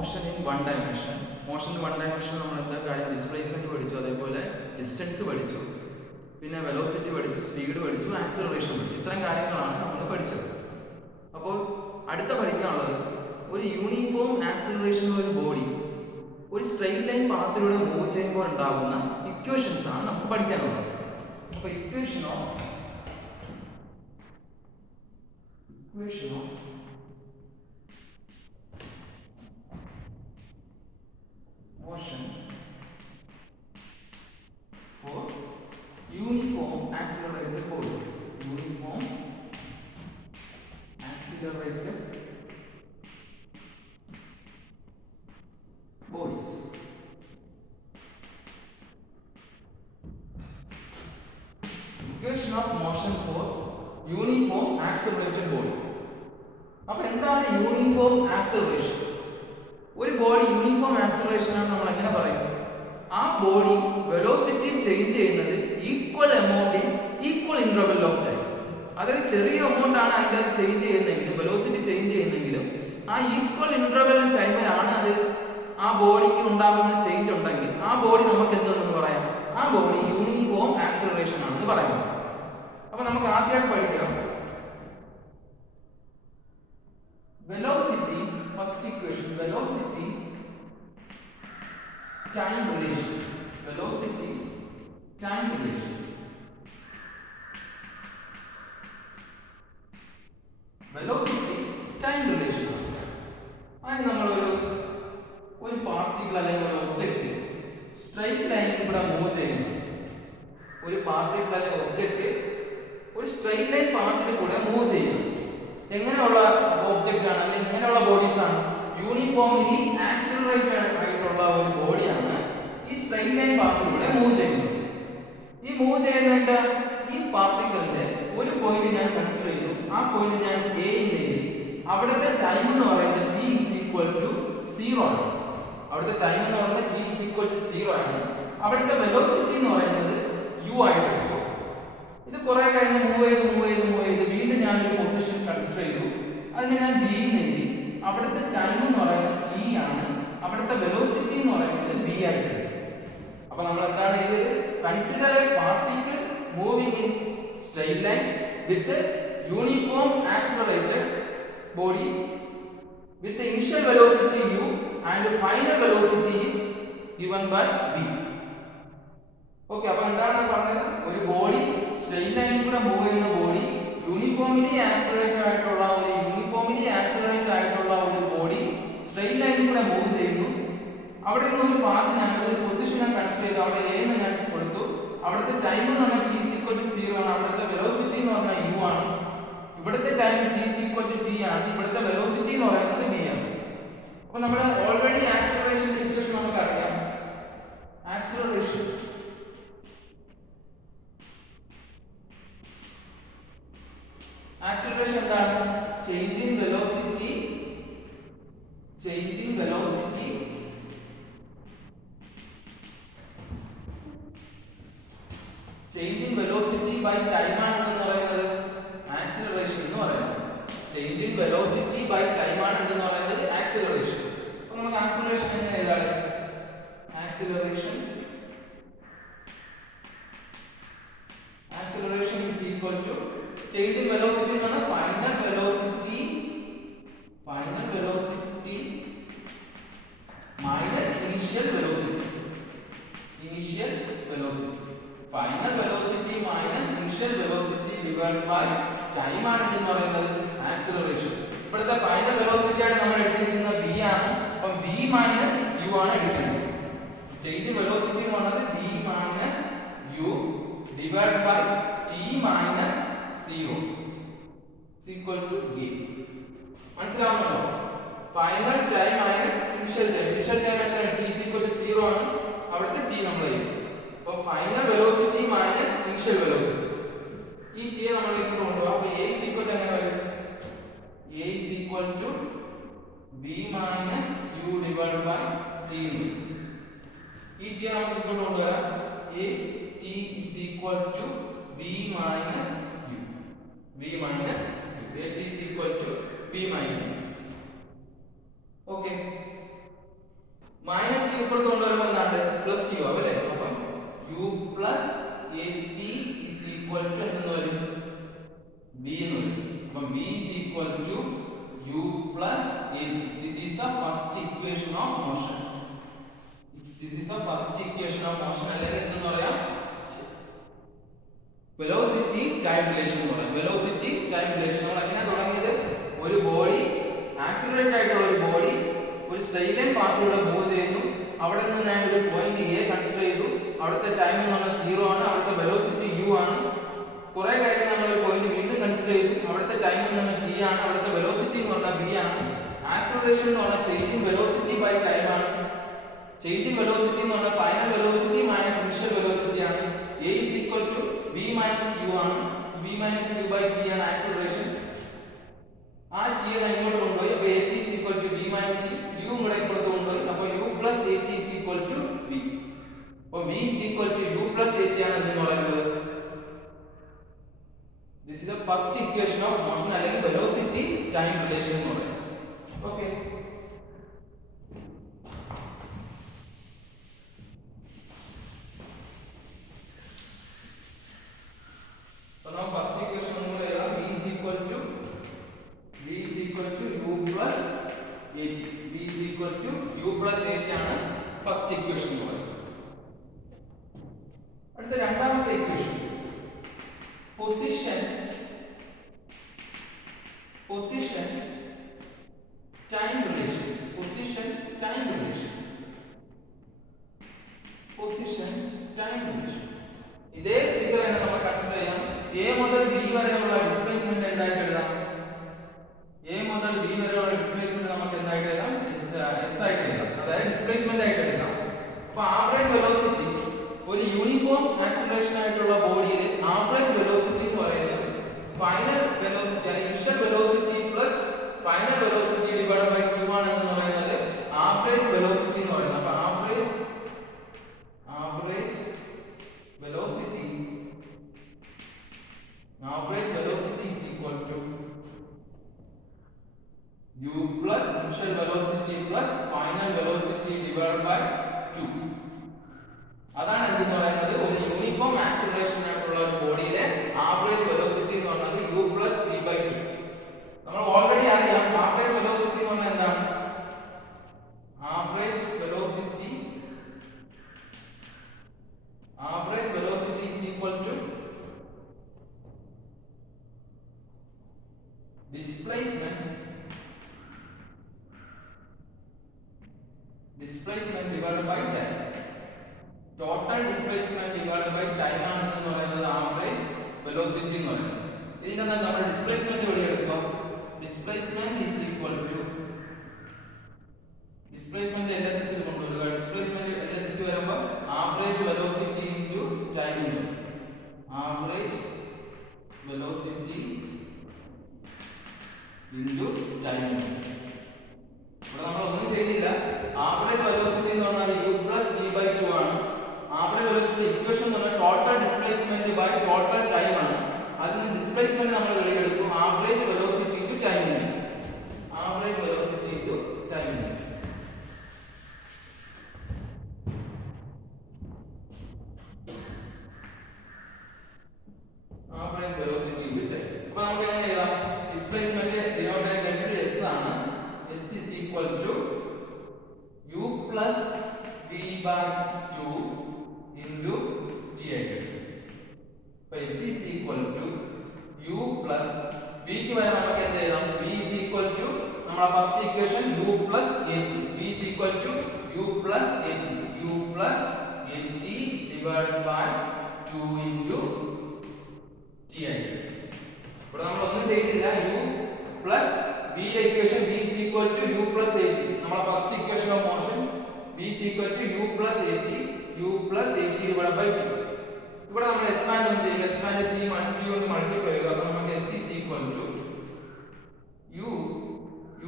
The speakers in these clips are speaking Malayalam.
Motion in one dimension. Motion in one dimension നമ്മൾ എന്താ കാര്യം ഡിസ്പ്ലേസ്മെന്റ് പഠിച്ചു, അതേപോലെ ഡിസ്റ്റൻസ് പഠിച്ചു, പിന്നെ വെലോസിറ്റി പഠിച്ചു, സ്പീഡ് പഠിച്ചു, ആക്സിലറേഷൻ പഠിച്ചു. ഇത്രയും കാര്യങ്ങളാണ് നമ്മൾ പഠിച്ചത്. അപ്പോൾ അടുത്ത പഠിക്കാനുള്ളത് ഒരു യൂണിഫോം ആക്സിലറേഷനുള്ള ഒരു ബോഡി ഒരു സ്ട്രെയിറ്റ് ലൈൻ പാത്തിലൂടെ മൂവ് ചെയ്യുമ്പോൾ ഉണ്ടാകുന്ന ഇക്വേഷൻസ് ആണ് നമുക്ക് പഠിക്കാനുള്ളത്. അപ്പോൾ equation of motion for uniform accelerated body. Uniform accelerated bodies. Equation of motion for uniform accelerated body. അപ്പോൾ എന്താണ് യൂണിഫോം ആക്സിലറേഷൻ? ഒരു ബോഡി യൂണിഫോം ആക്സിലറേഷൻ ആണ് നമ്മൾ എങ്ങനെ പറയും? ആ ബോഡി വെലോസിറ്റി ചേഞ്ച് ചെയ്യുന്നത് ഈക്വൽ എമൗണ്ടിൽ ഈക്വൽ ഇന്റർവെൽ ഓഫ് ടൈം. അതായത് ചെറിയ എമൗണ്ട് ആണ് അതിൻ്റെ ചേഞ്ച് ചെയ്യുന്നതെങ്കിലും വെലോസിറ്റി ചേഞ്ച് ചെയ്യുന്നെങ്കിലും ആ ഈക്വൽ ഇന്റർവെൽ ടൈമിലാണ് അത് ആ ബോഡിക്ക് ഉണ്ടാകുന്ന ചേഞ്ച് ഉണ്ടെങ്കിൽ ആ ബോഡി നമുക്ക് എന്തെന്ന് പറയാം? ആ ബോഡി യൂണിഫോം ആക്സിലറേഷൻ ആണെന്ന് പറയുന്നത്. അപ്പോൾ നമുക്ക് ആദ്യമായിട്ട് പഠിക്കാം velocity. First equation, velocity time relation. Velocity time relation. Velocity time relation. അതിന് നമ്മളൊരു പാർട്ടിക്കിൾ അല്ലെങ്കിൽ ഒരു ഒബ്ജക്റ്റ് സ്ട്രെയിറ്റ് ലൈനിൽ കൂടെ മൂവ് ചെയ്യുന്നു. ഒരു പാർട്ടിക്കിൾ അല്ലെങ്കിൽ ഒബ്ജക്റ്റ് ഒരു സ്ട്രെയിറ്റ് ലൈൻ പാത്തിൽ കൂടെ മൂവ് ചെയ്യുന്നു. എങ്ങനെയുള്ള ഒബ്ജക്റ്റ് ആണ് അല്ലെങ്കിൽ എങ്ങനെയുള്ള ബോഡീസ് ആണ്? യൂണിഫോംലി ആക്സിലറേറ്റഡ് ആയിട്ടുള്ള ഒരു ബോഡിയാണ് ഈ സ്ട്രെയിറ്റ് ലൈൻ പാത്തിലൂടെ മൂവ് ചെയ്യുന്നത്. ഈ മൂവ് ചെയ്യുന്നതിന്റെ ഈ പാർട്ടിക്കിളിന്റെ ഒരു പോയിന്റ് ഞാൻ കൺസിഡർ ചെയ്തു. ആ പോയിന്റ് ഞാൻ എ എഴുതി. അവിടുത്തെ ടൈം എന്ന് പറയുന്നത് t = 0 ആണ്. അവിടുത്തെ ടൈം എന്ന് പറയുന്നത് t = 0 ആണ്. അവിടുത്തെ വെലോസിറ്റി എന്ന് പറയുന്നത് u ആയിട്ട് എടുക്കും. ഇത് കുറെ കഴിഞ്ഞ് മൂവ് ചെയ്ത് വീണ്ടും ഞാൻ ഒരു പൊസിഷൻ കൺസിഡർ ചെയ്തു. അതിന് ഞാൻ b എന്ന് എഴുതി. അവിടുത്തെ ടൈം എന്ന് പറയുന്നത് t ആണ്. അവിടുത്തെ വെലോസിറ്റി എന്ന് പറയുന്നത് v ആയിട്ട്. അപ്പോൾ നമ്മൾ എന്താണ് ചെയ്തത്? Consider A particle moving in straight line with uniform accelerated bodies with initial velocity u and final velocity is given by v. Okay, അപ്പോൾ എന്താണ് പറഞ്ഞത്? ഒരു ബോഡി സ്ട്രെയിറ്റ് ലൈനിൽ കൂടെ മൂവ് ചെയ്യുന്ന ബോഡി യൂണിഫോംലി ആക്സിലറേറ്റഡ് ആയിട്ടുള്ള ഒരു ബോഡി സ്ട്രെയിറ്റ് ലൈനിൽ കൂടെ മൂവ് ചെയ്യുന്നു. അവിടെ നിന്ന് ഒരു പാത്ത് ഞാൻ ഒരു പൊസിഷൻ ഞാൻ കൺസിഡർ ചെയ്തു. അവിടെ a എന്ന് ഞാൻ കൊടുത്തു. അവിടുത്തെ ടൈം എന്ന് പറഞ്ഞാൽ t = 0 ആണ്. അവിടുത്തെ വെലോസിറ്റി എന്ന് പറഞ്ഞാൽ u ആണ്. ഇവിടുത്തെ ടൈം t = t ആണ്. ഇവിടുത്തെ വെലോസിറ്റി എന്ന് പറയുന്നത് v ആണ്. അപ്പോൾ നമ്മൾ ഓൾറെഡി ആക്സിലറേഷൻ ഇക്വേഷൻ നമുക്കറിയാം. ആക്സിലറേഷൻ എന്താണ്? Change in velocity by time ആണ് എന്ന് പറയുന്നത് ആക്സിലറേഷൻ എന്ന് പറയുന്നത്. Change in velocity by time ആണ് എന്ന് പറയുന്നത് ആക്സിലറേഷൻ. അപ്പോൾ നമുക്ക് ആക്സിലറേഷൻ എങ്ങനെ എഴുതാം? Acceleration is equal to change in velocity എന്ന് പറഞ്ഞാൽ final velocity minus initial velocity. Final velocity minus initial velocity divided by time ആണ് എന്ന് പറയുന്നത് ആക്സിലറേഷൻ. ഇപ്പോഴത്തെ ഫൈനൽ വെലോസിറ്റി ആണ് നമ്മൾ എടുത്തിരിക്കുന്നത് v ആണ്. അപ്പോൾ v minus u ആണ് എടുക്കുന്നത്. ചേഞ്ച് ഇൻ വെലോസിറ്റി എന്ന് പറയുന്നത് v minus u divided by t minus 0 is equal to a. മനസ്സിലാവുന്നുണ്ടോ? Final time minus initial time. Initial time എന്താണ്? t = 0 ആണ്. അവിടുത്തെ t നമ്മൾ ചെയ്യും. അപ്പോൾ final velocity minus initial velocity. ഈ t നമ്മൾ ഇങ്ങോട്ട് കൊണ്ടുപോകാം. അപ്പോൾ a എങ്ങനെ വരും? a = v minus u divided by t. ഈ t നമ്മൾ ഇങ്ങോട്ട് കൊണ്ടുവരാം. a t is equal to v minus u. a t is equal to v minus u. Okay. equal to u plus at. This is the first equation of motion. This is the first equation of motion. അല്ലെങ്കിൽ എന്തെന്ന് പറയാം, വെലോസിറ്റി ടൈം റിലേഷൻ എന്ന് പറയാം. വെലോസിറ്റി ടൈം റിലേഷൻ നമ്മൾ എങ്ങനെ തുടങ്ങിയത്? ഒരു ബോഡി ആക്സിലറേറ്റ് ആയിട്ടുള്ള ഒരു ബോഡി ഒരു സ്ട്രെയിറ്റ് ലൈൻ പാത്തിലൂടെ മൂവ് ചെയ്യുന്നു. അവിടെ നിന്ന് ഞാൻ ഒരു പോയിന്റ് എ കൺസിഡർ ചെയ്തു. അവിടുത്തെ ടൈം എന്ന് പറഞ്ഞാൽ 0 ആണ്. അവിടുത്തെ വെലോസിറ്റി u ആണ്. കുറെ കഴിഞ്ഞ് നമ്മൾ ഒരു പോയിന്റ് വീണ്ടും കൺസിഡർ ചെയ്തു. അവിടുത്തെ ടൈം എന്ന് പറഞ്ഞാൽ t ആണ്. അവിടുത്തെ വെലോസിറ്റി എന്ന് പറഞ്ഞാൽ v ആണ്. ആക്സിലറേഷൻ എന്ന് പറഞ്ഞാൽ ചേഞ്ചിങ് വെലോസിറ്റി ബൈ ടൈം ആണ്. ചേഞ്ചിങ് വെലോസിറ്റി എന്ന് പറഞ്ഞാൽ final velocity minus initial velocity ആണ്. a is equal to v minus u ആണ്. v minus u by t ആണ് ആക്സിലറേഷൻ. ആ t യെ ഇങ്ങോട്ട് കൊണ്ടുപോയി. അപ്പോൾ at is equal to v minus u കൂടെ ഇങ്ങോട്ട് കൊണ്ടുപോയി. അപ്പോൾ u plus at is equal to v. അപ്പോൾ v is equal to u plus at ആണ് എന്ന് പറയുന്നത്. This is the first equation of motion അല്ലെങ്കിൽ velocity time relation എന്ന് പറയുന്നത്. Okay. So now first equation നമ്മൾ എഴുതാം. v is equal to u plus at. v is equal to u plus at ആണ് ഫസ്റ്റ് ഇക്വേഷൻ എന്ന് പറയുന്നത്. അടുത്ത രണ്ടാമത്തെ equation position time relation. Position time relation. ഇതേ ഫിഗർ തന്നെ നമ്മൾ കൺസിഡർ ചെയ്യാം. a മുതൽ b വരെയുള്ള ഡിസ്പ്ലേസ്മെന്റ് എന്തായിട്ട് എഴുതാം? a മുതൽ b വരെയുള്ള ഡിസ്പ്ലേസ്മെന്റ് നമുക്ക് എന്തായിട്ട് എഴുതാം? s ആയിട്ട് എഴുതാം. അതായത് ഡിസ്പ്ലേസ്മെന്റ് ആയിട്ട് എഴുതാം. അപ്പോൾ ആവറേജ് വെലോസിറ്റി ഒരു യൂണിഫോം ആക്സിലറേഷൻ ആയിട്ടുള്ള ബോഡിയിൽ ആവറേജ് വെലോസിറ്റി എന്ന് പറയുന്നത് ഫൈനൽ വെലോസിറ്റി അല്ലെങ്കിൽ initial velocity plus final velocity divided by 2 ആണ് എന്ന് പറയുന്നത് ആവറേജ് വെലോസിറ്റി എന്ന് പറയുന്നത്. അപ്പോൾ average velocity is equal to u plus initial velocity plus final velocity divided by 2. അതാണ് എന്തെന്ന് പറയുന്നത് ഒരു യൂണിഫോം ആക്സിലറേഷൻ ആയിട്ടുള്ള ഒരു ബോഡിയിലെ ആവറേജ് വെലോസിറ്റി എന്ന് പറയുന്നത് u plus v by 2. നമ്മൾ ഓൾറെഡി അറിയാം ആവറേജ് വെലോസിറ്റി എന്ന് പറഞ്ഞാൽ എന്താണ്? Average velocity is equal to displacement divided by time. Total displacement divided by time ആണ് എന്ന് പറയുന്നത് ആവറേജ് വെലോസിറ്റി എന്ന് പറയുന്നത്. ഇതിനെ നമ്മൾ ഡിസ്പ്ലേസ്മെന്റ് ഇവിടെ എടുക്കുക. Displacement is equal to displacement LHS കൊണ്ടുവരിക. ഡിസ്പ്ലേസ്മെന്റ് LHS വരുമ്പോൾ ആവറേജ് വെലോസിറ്റി ഇൻടു ടൈം ആണ്. Average velocity into time. ഇവിടെ നമ്മൾ ഒന്നും ചെയ്തില്ല. ആവറേജ് വെലോസിറ്റി എന്ന് പറഞ്ഞാൽ u plus v by 2 ആണ്. ആവറേജ് വെലോസിറ്റി ഇക്വേഷൻ എന്ന് പറഞ്ഞാൽ total displacement by total time ആണ്. അതിന് ഡിസ്പ്ലേസ്മെന്റ് നമ്മൾ എടുത്തു average velocity into time. Average velocity into time. Average velocity into time. അപ്പോൾ നമുക്ക് എങ്ങനെ എഴുതാം? ഡിസ്പ്ലേസ്മെന്റ് ഡിനോമിനേറ്റർ s ആണ്. s is equal to u plus v by 2 into t ആയിട്ട്. അപ്പോൾ s is equal to u plus v ക്ക് വരെ നമുക്ക് എന്ത് എഴുതാം? v is equal to നമ്മുടെ first equation u plus at. v is equal to u plus at. u plus at divided by 2 into t ആയിട്ട്. ഇവിടെ നമ്മൾ ഒന്നും ചെയ്തില്ല. u plus v യുടെ equation v is equal to u plus at. നമ്മുടെ first equation of motion v is equal to u plus at divided by 2. ഇവിടെ നമ്മൾ എക്സ്പാൻഡ് ഒന്നും ചെയ്യില്ല. എക്സ്പാൻഡ് t കൊണ്ട് മൾട്ടിപ്ലൈ ചെയ്യുക. അപ്പോൾ നമുക്ക് s is equal to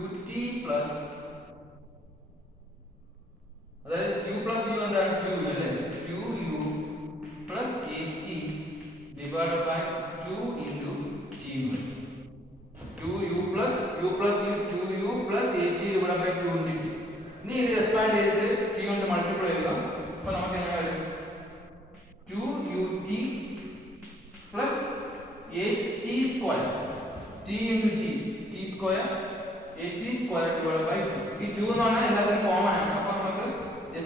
ut plus അതായത് q plus u എന്താണ്? 2 അല്ലേ? 2u plus at divided by 2 into t. 2u plus u plus u 2u plus at divided by 2 into t. ഇനി ഇത് എക്സ്പാൻഡ് ചെയ്തിട്ട് t കൊണ്ട് മൾട്ടിപ്ലൈ ചെയ്യുക. അപ്പോൾ നമുക്ക് എങ്ങനെ വരും? 2ut plus at square t into t, t square, at square divided by 2. ഈ 2 എന്ന് പറഞ്ഞാൽ എല്ലാത്തിനും കോമൺ ആണ്. അപ്പോൾ നമുക്ക്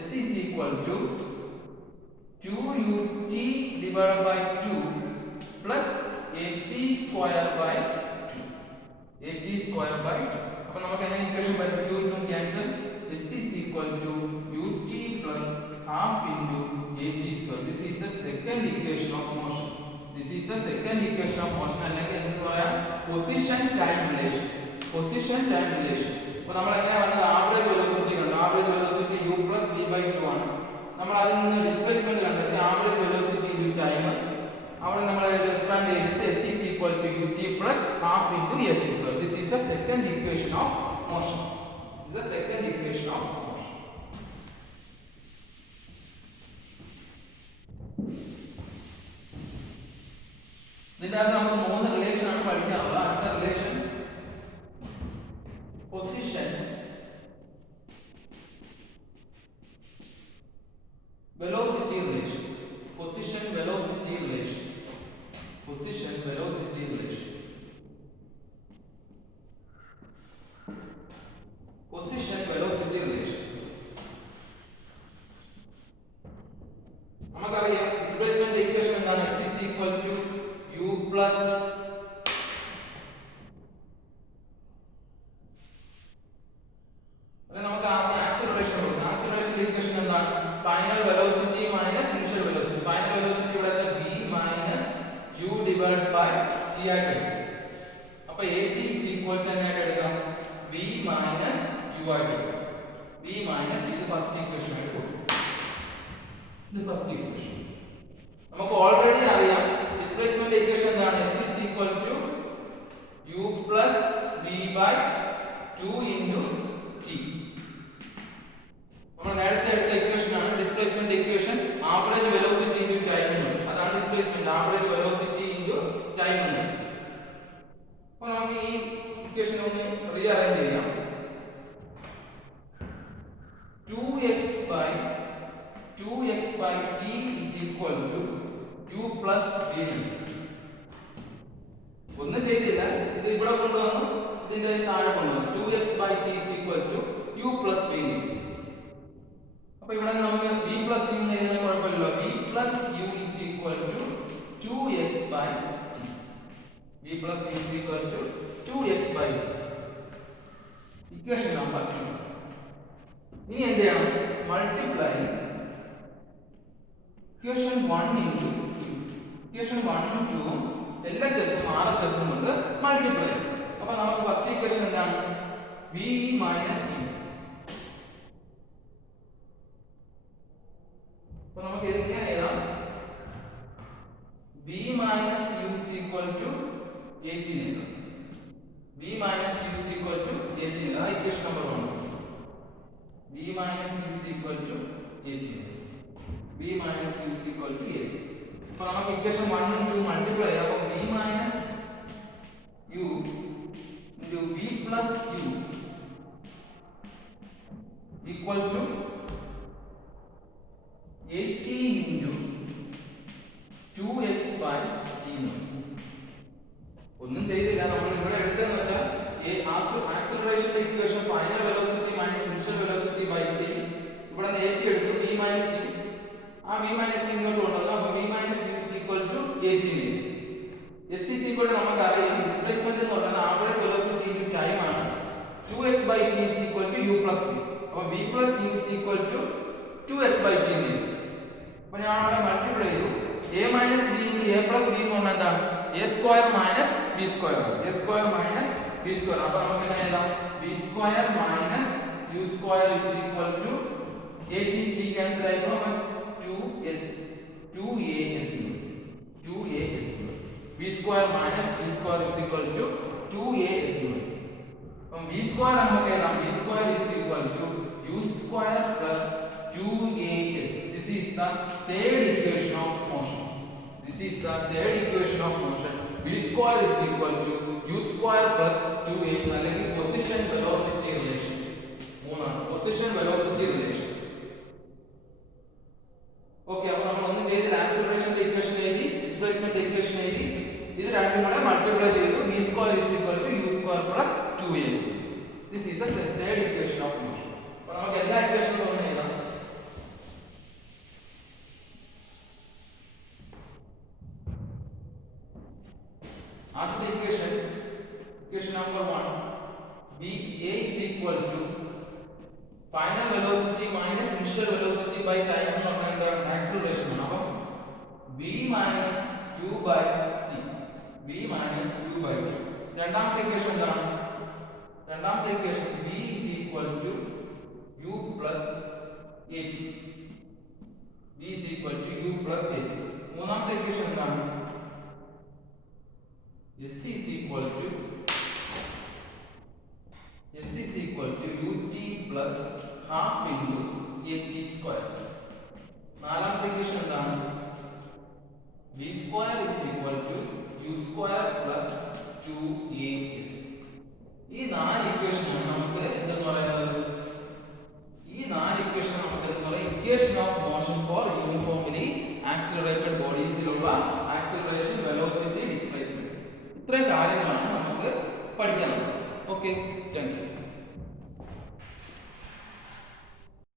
s is equal to 2ut divided by 2 plus at square by 2. at square by 2. അപ്പോൾ നമുക്ക് എങ്ങനെ ഇക്വേഷൻ വരും? 2 2 cancel. s is equal to ut plus half into at square. This is the second equation of motion. This is the second equation of motion. അല്ലെങ്കിൽ എന്ത് പറയാം? Position time relation. Position time relation. അപ്പോൾ നമ്മൾ എങ്ങനെ വന്നത്? ആവറേജ് വെലോസിറ്റി കണ്ടു. Average velocity u plus v by 2 ആണ്. നമ്മൾ അതിൽ നിന്ന് ഡിസ്പ്ലേസ്മെന്റ് കണ്ടെത്തി. Average velocity into time. അവിടെ നമ്മൾ എക്സ്പാൻഡ് ചെയ്തിട്ട് s is equal to ut plus half into at square. This is the second equation of motion. This is the second equation of motion. ഇതിന്റെ അകത്ത് നമുക്ക് മൂന്ന് റിലേഷൻ ആണ് പഠിക്കാനുള്ളത്. അടുത്ത relation position velocity relation. Position velocity relation. Position velocity relation. Position velocity relation. നമുക്കറിയാം ഡിസ്പ്ലേസ്മെന്റ് ഇക്വേഷൻ എന്താണ്? s is equal to u plus നമുക്ക് ആദ്യം ആക്സിലറേഷൻ കൊടുക്കാം. ആക്സിലറേഷൻ ഇക്വേഷൻ എന്താണ്? Final velocity minus initial velocity. Final velocity ഇവിടെ v minus u divide by t ആയിട്ട് എടുക്കാം. അപ്പോൾ at is equal to എന്നായിട്ട് എടുക്കാം? v മൈനസ് u ആയിട്ട് എടുക്കാം. v മൈനസ് ഇത് ഫസ്റ്റ് ഇക്വേഷൻ ആയിട്ട് കൊടുക്കും. ഇത് ഫസ്റ്റ് ഇക്വേഷൻ. നമുക്ക് ഓൾറെഡി അറിയാം ഡിസ്പ്ലേസ്മെന്റ് ഇക്വേഷൻ എന്താണ്? s is equal to u plus v by 2 into t. നമ്മൾ നേരത്തെ എടുത്ത ഇക്വേഷൻ ആണ് displacement equation. Average velocity into time ആണ്. അതാണ് displacement. Average velocity into time ആണ്. അപ്പോൾ നമുക്ക് ഈ ഇക്വേഷൻ ഒന്ന് റീഅറേഞ്ച് ചെയ്യാം. 2x by t is equal to u plus v. ഒന്നും ചെയ്തില്ല, ഇത് ഇവിടെ കൊണ്ടുവന്നു, ഇതിന്റെ താഴെ കൊണ്ടുവന്നു. 2x by t is equal to u plus v. അപ്പോൾ ഇവിടെ നമുക്ക് v plus u എഴുതുന്ന കുഴപ്പമില്ല. v plus u is equal to 2x by t. v plus u is equal to 2x by t. Equation number 2. ഇനി എന്ത് ചെയ്യണം? Multiply equation 1 into 2. ഇക്വേഷൻ 1 ഉം 2 ഉം LHS-ഉം RHS-ഉം കൊണ്ട് മൾട്ടിപ്ലൈ. അപ്പോൾ നമുക്ക് ഫസ്റ്റ് ഇക്വേഷൻ എന്താണ്? v minus u. അപ്പോൾ നമുക്ക് എങ്ങനെ എഴുതാം? v minus u is equal to 18 എഴുതാം. v minus u is equal to 18. അതാണ് equation number 1. v minus u is equal to 18. v minus u is equal to 18. അപ്പോൾ നമുക്ക് ഇക്വേഷൻ 1 ഉം 2 മൾട്ടിപ്ലൈ ചെയ്യാം. അപ്പോൾ v minus u into v plus u equal to 80 into 2x by t. ഒന്നും ചെയ്തില്ല, നമ്മൾ ഇവിടെ എടുത്തതെന്ന് വെച്ചാൽ acceleration equation final velocity minus initial velocity by t. ഇവിടെ നിന്ന് 80 എടുത്തു, v മൈനസ് u. ആ v മൈനസ് u ഇങ്ങോട്ട് കൊണ്ടുവന്നു. അപ്പോൾ v minus u is equal to 18. s is equal to നമുക്കറിയാം ഡിസ്പ്ലേസ്മെന്റ് എന്ന് പറയുന്നത് ആവറേജ് വെലോസിറ്റി ഇൻടു ടൈം ആണ്. 2x by t is equal to u plus v. അപ്പോൾ v plus u is equal to 2x by t. അപ്പോൾ ഞാൻ അവിടെ മൾട്ടിപ്ലൈ ചെയ്തു. a minus b into a plus b എന്ന് പറഞ്ഞാൽ എന്താണ്? a square minus b square. a square minus b square. അപ്പോൾ നമുക്ക് എങ്ങനെ എഴുതാം? b square minus u square is equal to 18. t cancel ആയിപ്പോൾ 2as 2as b square minus b square is equal to 2as. അപ്പം b square നമുക്ക് എഴുതാം. b square is equal to u square plus 2as. This is the third equation of motion. This is the third equation of motion. v square is equal to u square plus 2as. അല്ലെങ്കിൽ പൊസിഷൻ വെലോസിറ്റി റിലേഷൻ. മൂന്നാണ് പൊസിഷൻ വെലോസിറ്റി റിലേഷൻ. ഓക്കെ, അപ്പോൾ നമ്മൾ ഒന്നും ചെയ്തില്ല. ആക്സിലറേഷന്റെ ഇക്വേഷൻ എഴുതി, ഡിസ്പ്ലേസ്മെന്റ് ഇക്വേഷൻ എഴുതി, ഇത് രണ്ടും കൂടെ മൾട്ടിപ്ലൈ ചെയ്തു. v v square is equal to u square plus 2x. This is the third equation of motion. അപ്പോൾ നമുക്ക് എല്ലാ ഇക്വേഷനും ഒന്ന് എഴുതാം. ആദ്യത്തെ equation number 1, va is equal to final velocity minus initial velocity by time എന്ന് പറഞ്ഞാൽ acceleration ആണ്. അപ്പോൾ v minus u by t, v minus u by t. രണ്ടാമത്തെ ഇക്വേഷൻ എന്താണ്? രണ്ടാമത്തെ equation v is equal to u plus at, v is equal to u plus at. മൂന്നാമത്തെ ഇക്വേഷൻ എന്താണ്? s is equal to ut plus half into at square. നാലാമത്തെ ഇക്വേഷൻ എന്താണ്? v square is equal to u square plus 2as. ഈ നാല് ഇക്വേഷനാണ് നമുക്ക് എന്തെന്ന് പറയുന്നത്? ഈ നാല് ഇക്വേഷൻ നമുക്ക് എന്ന് പറയുന്നത് equation of motion for uniformly accelerated ബോഡീസിലുള്ള ആക്സിലറേഷൻ, വെലോസിറ്റി, ഡിസ്പ്ലേസ്മെന്റ്. ഇത്രയും കാര്യങ്ങളാണ് നമുക്ക് പഠിക്കാനുള്ളത്. Okay, thank U.